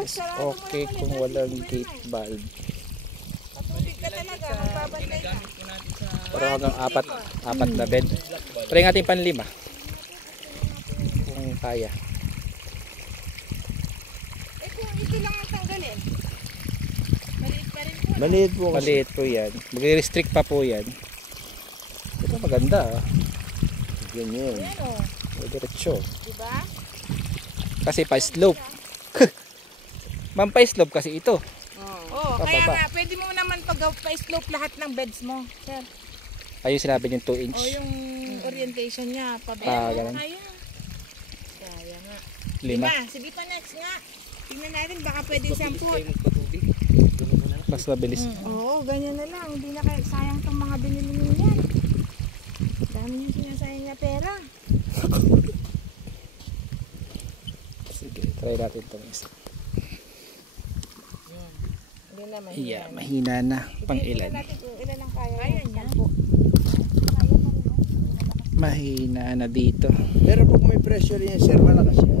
is okay kung walang gate valve. Patubig ka talaga, magbabantay ka. Pero hanggang apat na bed. Try natin panlima. Kung kaya. Eh kung ito lang ang tanggalin. Maliit pa rin po. Maliit po kasi. Maliit po yan. Mag-restrict pa po yan. Ito maganda ah. Ganyan. Ayan o. Diretso. Diba? Kasi pa-slope. Ma'am, pa-slope kasi ito. Oo, kaya nga, pwede mo naman pag-slope lahat ng beds mo. Sir. Ayun sinabi yung 2 inch. O yung orientation niya. Ganun. Kaya nga. 5. Sige pa next nga. Tingnan natin, baka pwedeng 10. Mas mabilis. Oo, ganyan na lang. Hindi na kayo sayang itong mga binili niyo yan. Dami yung sinasayang niya pera. Sige, try natin itong isa. Hindi naman. Yeah, mahina na. Pang ilan? natin kung ilan ang kaya. Kaya niya. Mahina na dito. Pero pag may pressure yan, sir, malakas yan.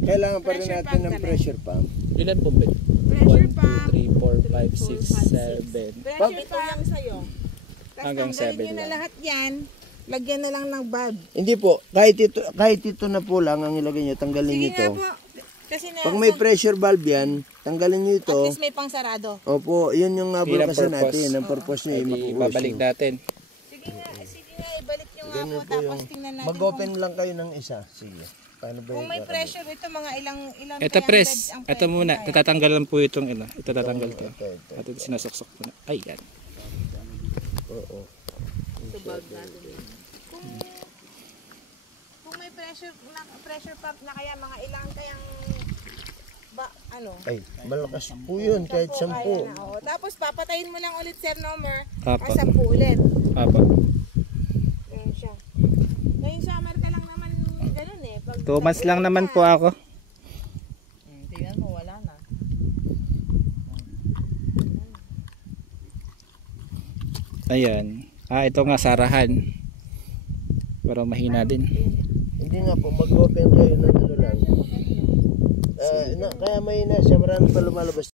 Kailangan pa rin Pressure natin pump ng kami. pressure pump. Ilan po bed? Pressure 1, pump. 2, 3, 4, 5, 6, 7. Pressure pa lang sa'yo. Hanggang 7 nyo na lang. lahat yan. Lagyan na lang ng bulb. Hindi po, kahit ito na po lang ang ilagay nyo, tanggalin nyo Sige ito. nga po. Kasi na, Pag may pressure valve yan, tanggalin nyo ito. at least may pangsarado. Opo, yun yung Bilang nabulkasan purpose. natin. Ang purpose nyo ay Ay, makukuha. babalik natin. Sige nga, ibalik nyo nga Ganun po. po Tapos yung tingnan natin mag-open lang kayo ng isa. Sige. Paano ba kung may pressure ito, mga ilang Ito kayang press. beds ang Ito pwede muna. kaya. Tatatanggalan po itong ito. Ito tatanggal to. Ito. At ito sinasok-sok po na. Ay, yan. Oo. Kung may pressure pump na kaya, mga ilang kayang Ay, malakas po yun. Kahit 10. kaya na, oo. Tapos papatayin mo lang ulit, Sir Nomer. Apa. 10 ulit. Apa. Ganyan siya. Ngayong summer ka lang naman ganun eh. 2 months lang naman po ako. Tingnan mo, wala na. Ayan. Ito nga sarahan. Pero mahina din. Hindi nga po, mag-open kayo ng ano lang. Kaya may na siya, marami pa lumalabas.